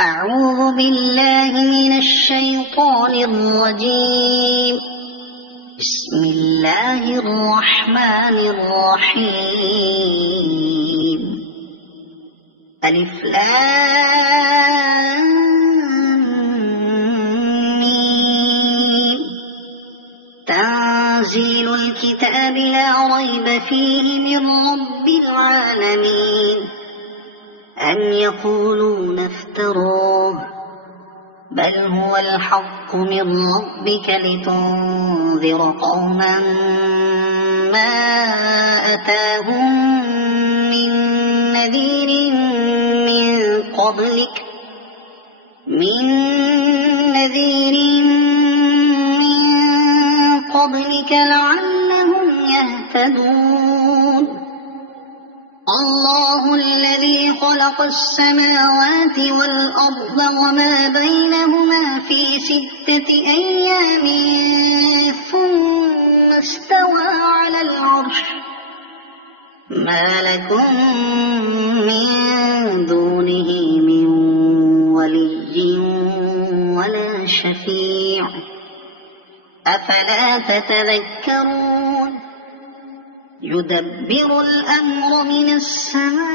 أعوذ بالله من الشيطان الرجيم. بسم الله الرحمن الرحيم. ألف لام ميم. تنزيل الكتاب لا ريب فيه من رب العالمين. أم يقولون افتروه بل هو الحق من ربك لتنذر قوما ما أتاهم من نذير من قبلك لعلهم يهتدون. الله الذي خلق السماوات والأرض وما بينهما في 6 أيام ثم استوى على العرش. ما لكم من دونه من ولي ولا شفيع أفلا تتذكرون. يدبر الأمر من السماء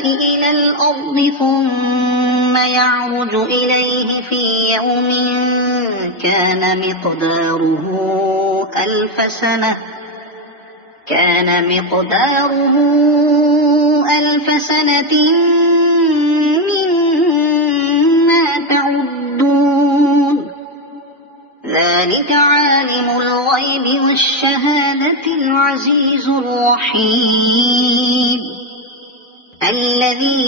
إلى الأرض ثم يعرج إليه في يوم كان مقداره ألف سنة مما تعدون. ذلك عالم الغيب والشهادة العزيز الرحيم. الذي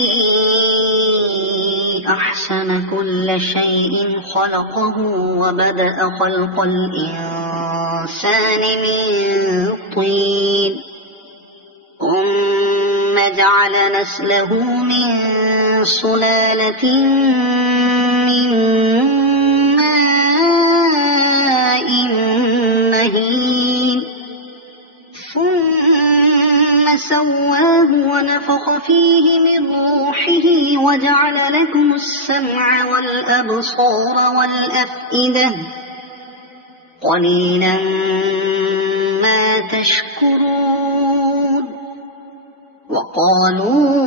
أحسن كل شيء خلقه وبدأ خلق الإنسان من طين ثم جعل نسله من سلالة من ثم سواه ونفخ فيه من روحه وجعل لكم السمع والأبصار والأفئدة قليلا ما تشكرون. وقالوا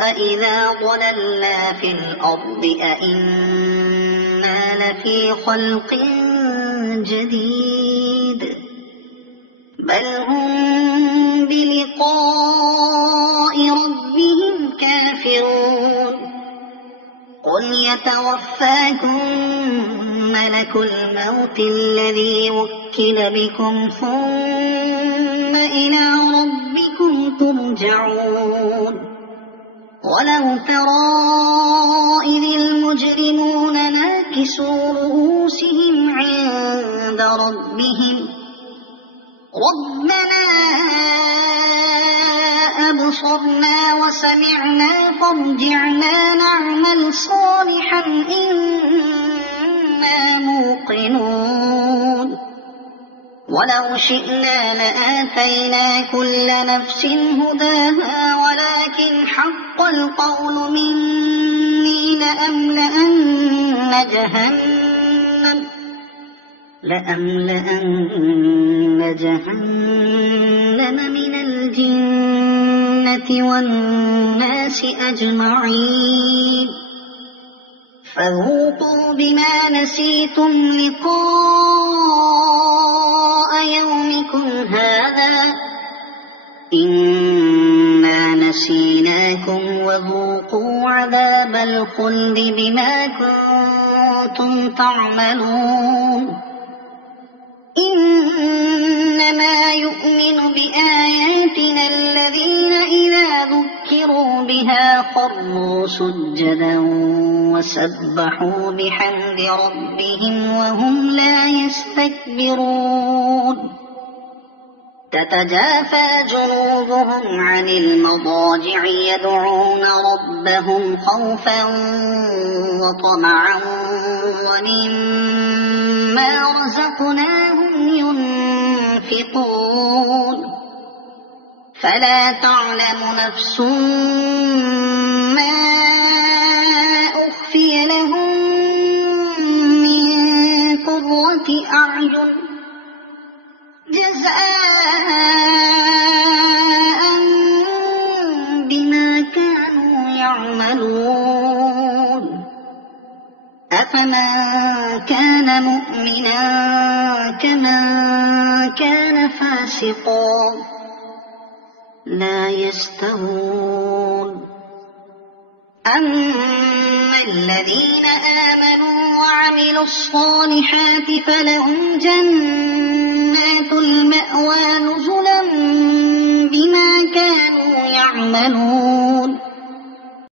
أإذا ضللنا في الأرض أإنا لفي خلق جديد بل هم بلقاء ربهم كافرون. قل يتوفاكم ملك الموت الذي وكل بكم ثم إلى ربكم ترجعون. ولو ترى إذ المجرمون ناكسوا رؤوسهم عند ربهم ربنا أبصرنا وسمعنا فارجعنا نعمل صالحا إنا موقنون. ولو شئنا لآتينا كل نفس هداها ولكن حق القول مني لأملأن جهنم من الجنة والناس أجمعين. فذوقوا بما نسيتم لقاء يومكم هذا إنا نسيناكم وذوقوا عذاب الخلد بما كنتم تعملون. إنما يؤمن بآياتنا الذين إذا ذكروا بها خروا سجدا وسبحوا بحمد ربهم وهم لا يستكبرون. تتجافى جنوبهم عن المضاجع يدعون ربهم خوفا وطمعا ومما رزقناهم ينفقون. فلا تعلم نفس من كان مؤمنا كمن كان فاسقا لا يستوون أما الذين آمنوا وعملوا الصالحات فلهم جنات المأوى نزلا بما كانوا يعملون